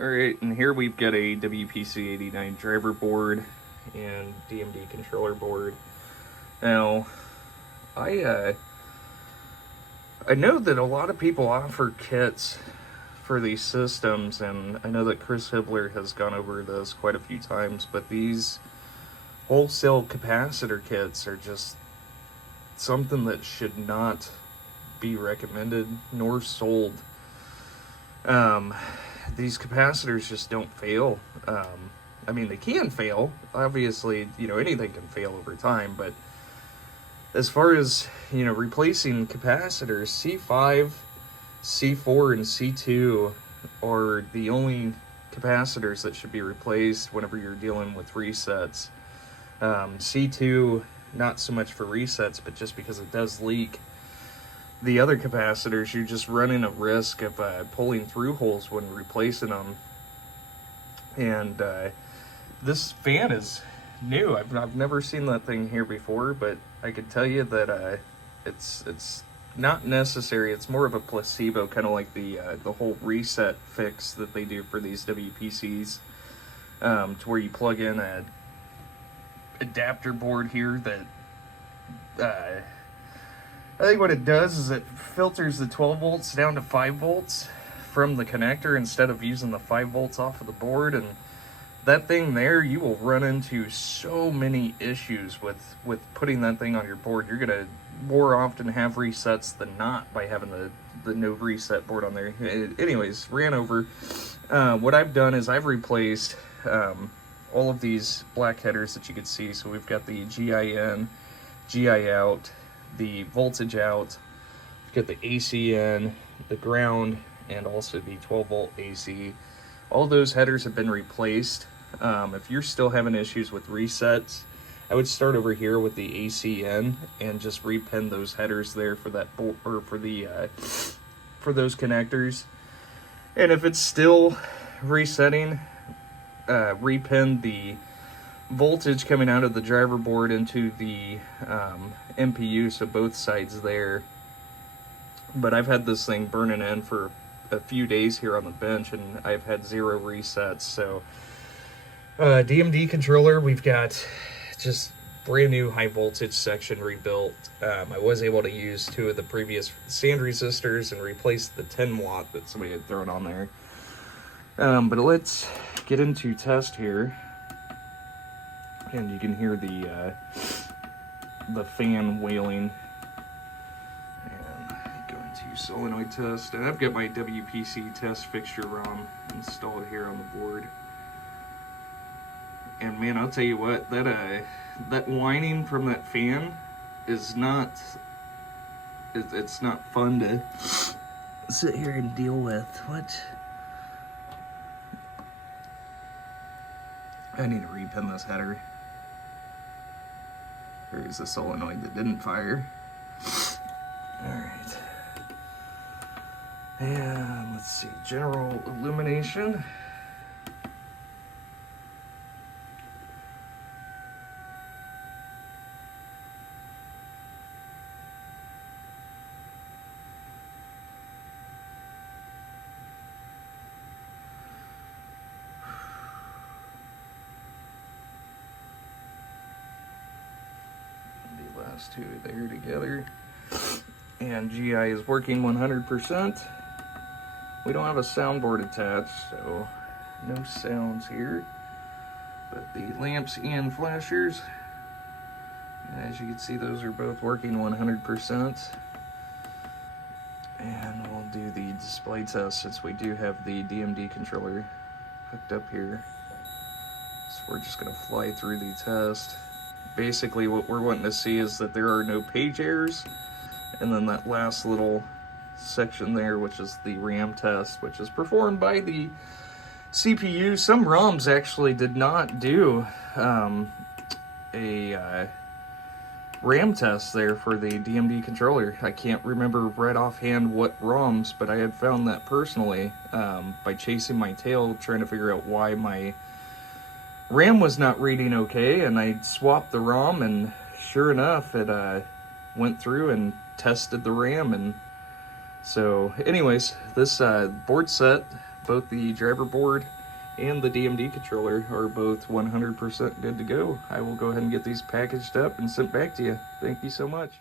Alright, and here we've got a WPC89 driver board and DMD controller board. Now, I know that a lot of people offer kits for these systems, and I know that Chris Hibbler has gone over this quite a few times, but these wholesale capacitor kits are just something that should not be recommended nor sold. These capacitors just don't fail. I mean, they can fail. Obviously, anything can fail over time, but as far as, replacing capacitors, C5, C4, and C2 are the only capacitors that should be replaced whenever you're dealing with resets. C2, not so much for resets, but just because it does leak. The other capacitors, you're just running a risk of pulling through holes when replacing them. And this fan is new. I've never seen that thing here before, but I can tell you that it's not necessary. It's more of a placebo, kind of like the whole reset fix that they do for these WPCs, to where you plug in a adapter board here that I think what it does is it filters the 12 volts down to 5 volts from the connector instead of using the 5 volts off of the board. And that thing there, you will run into so many issues with putting that thing on your board. You're going to more often have resets than not by having the no reset board on there. Anyways, ran over. What I've done is I've replaced all of these black headers that you can see. So we've got the GI in, GI out, the voltage out, we've got the AC in, the ground, and also the 12 volt AC. All those headers have been replaced. If you're still having issues with resets, I would start over here with the AC in and just repin those headers there for that or for those connectors. And if it's still resetting, repin the voltage coming out of the driver board into the MPU, so both sides there. But I've had this thing burning in for a few days here on the bench, and I've had 0 resets. So DMD controller, we've got just brand new high voltage section rebuilt. I was able to use 2 of the previous sand resistors and replace the 10 watt that somebody had thrown on there. But let's get into test here. And you can hear the fan wailing. And go into solenoid test. And I've got my WPC test fixture ROM installed here on the board. And man, I'll tell you what, that whining from that fan is not, it's not fun to sit here and deal with. What? I need to repin this header. There's a solenoid that didn't fire. Alright. And let's see, general illumination. Last 2 there together, and GI is working 100%. We don't have a soundboard attached, so no sounds here, but the lamps and flashers, and as you can see, those are both working 100%. And we'll do the display test since we do have the DMD controller hooked up here, so we're just going to fly through the test. Basically what we're wanting to see is that there are no page errors, and then that last little section there, which is the RAM test, which is performed by the CPU. Some ROMs actually did not do a RAM test there for the DMD controller. I can't remember right offhand what ROMs, but I had found that personally by chasing my tail trying to figure out why my RAM was not reading okay, and I swapped the ROM, and sure enough, it went through and tested the RAM. And so anyways, this board set both the driver board and the DMD controller are both 100% good to go. I will go ahead and get these packaged up and sent back to you. Thank you so much.